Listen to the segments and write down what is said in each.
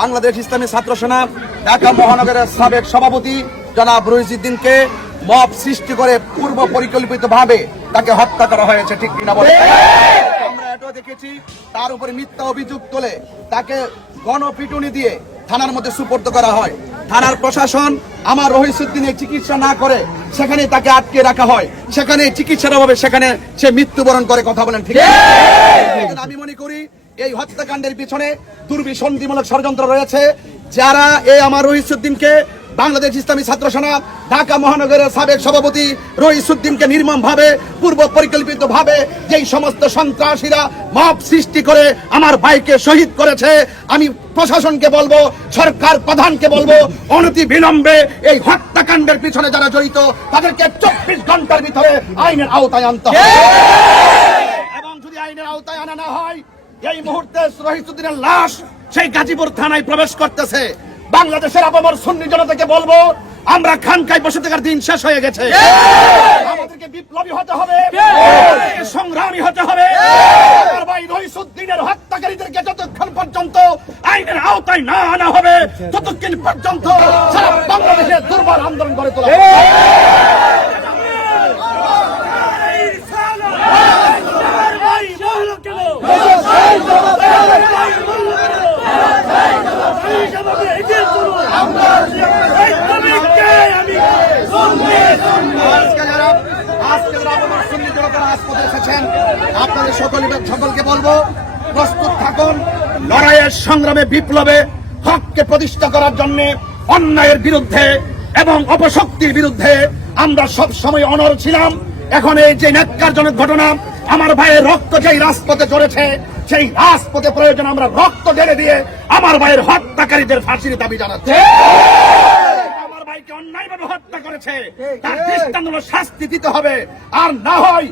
বাংলাদেশ ইসলামী ছাত্র সেনা ঢাকা মহানগরের সাবেক সভাপতি জনাব রহিসউদ্দিনকে মব সৃষ্টি করে পূর্ব পরিকল্পিতভাবে তাকে হত্যা করা হয়েছে, ঠিক কিনা বলে? আমরা এটাও দেখেছি, তার উপরে মিথ্যা অভিযোগ তোলে তাকে গণপিটুনি দিয়ে থানার মধ্যে সুপর্দ করা হয়। থানার প্রশাসন আমার রহিসউদ্দিনের চিকিৎসা না করে সেখানে তাকে আটকে রাখা হয়, সেখানে চিকিৎসার অভাবে সেখানে সে মৃত্যুবরণ করে। কথা বলেন ঠিক? আমি মনে করি এই হত্যাকাণ্ডের পিছনে দুর্বিসন্ধিমূলক ষড়যন্ত্র রয়েছে। যারা এই আমার রহিসউদ্দিনকে, বাংলাদেশ ইসলামী ছাত্র সেনা ঢাকা মহানগরের সাবেক সভাপতি রহিসউদ্দিনকে নির্মমভাবে পূর্ব পরিকল্পিতভাবে যেই সমস্ত সন্ত্রাসীরা মব সৃষ্টি করে আমার ভাইকে শহীদ করেছে, আমি প্রশাসনকে বলবো, সরকার প্রধানকে বলবো, অনতি বিলম্বে এই হত্যাকাণ্ডের পিছনে যারা জড়িত তাদেরকে 24 ঘন্টার ভিতরে আইনের আওতায় আনতে হবে। এবং যদি আইনের আওতায় আনা না হয়, এই মুহূর্তে রহিসউদ্দিনের লাশ সেই গাজীপুর থানায় প্রবেশ করতেছে। বাংলাদেশের আপামর সুন্নি জনতাকে বলবো, আমরা খানকায় বসে থাকার দিন শেষ হয়ে গেছে। আমাদেরকে বিপ্লবী হতে হবে, সংগ্রামী হতে হবে। আমার ভাই রহিসউদ্দিনের হত্যাকারীদেরকে যতক্ষণ পর্যন্ত আইনের আওতায় না আনা হবে, ততক্ষণ পর্যন্ত সারা বাংলাদেশে দুর্বার আন্দোলন গড়ে তোলা হবে। আপনাদের সকলকে বলবো, প্রস্তুত থাকুন লড়াইয়ের সংগ্রামে, বিপ্লবে হককে প্রতিষ্ঠা করার জন্য, অন্যায়ের বিরুদ্ধে এবং অপশক্তির বিরুদ্ধে আমরা সব সময় অনড় ছিলাম। এখন এই যে ন্যাক্কারজনক ঘটনা, আমার ভাইয়ের রক্ত যেই রাজপথে চড়েছে, সেই রাজপথে প্রয়োজন আমরা রক্ত ঢেলে দিয়ে আমার ভাইয়ের হত্যাকারীদের ফাঁসির দাবি জানাচ্ছি। আমার ভাইকে অন্যায়ভাবে হত্যা করেছে, তার দৃষ্টান্তমূলক শাস্তি দিতে হবে। আর না হয়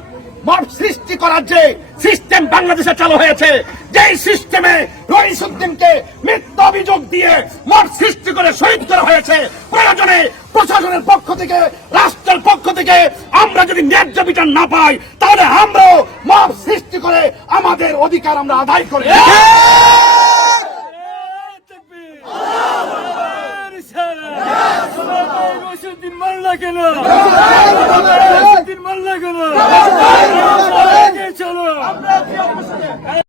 মব সৃষ্টি করার যে সিস্টেম বাংলাদেশে চালু হয়েছে, যেই সিস্টেমে রহিসউদ্দিনকে মিথ্যা অভিযোগ দিয়ে মব সৃষ্টি করে শহীদ করা হয়েছে, প্রয়োজনে প্রশাসনের পক্ষ থেকে, রাষ্ট্রের পক্ষ থেকে আমরা যদি ন্যায্য বিচার না পাই, তাহলে আমরাও মব সৃষ্টি করে আমাদের অধিকার আমরা আদায় করি। মাল্লা কেন চলো।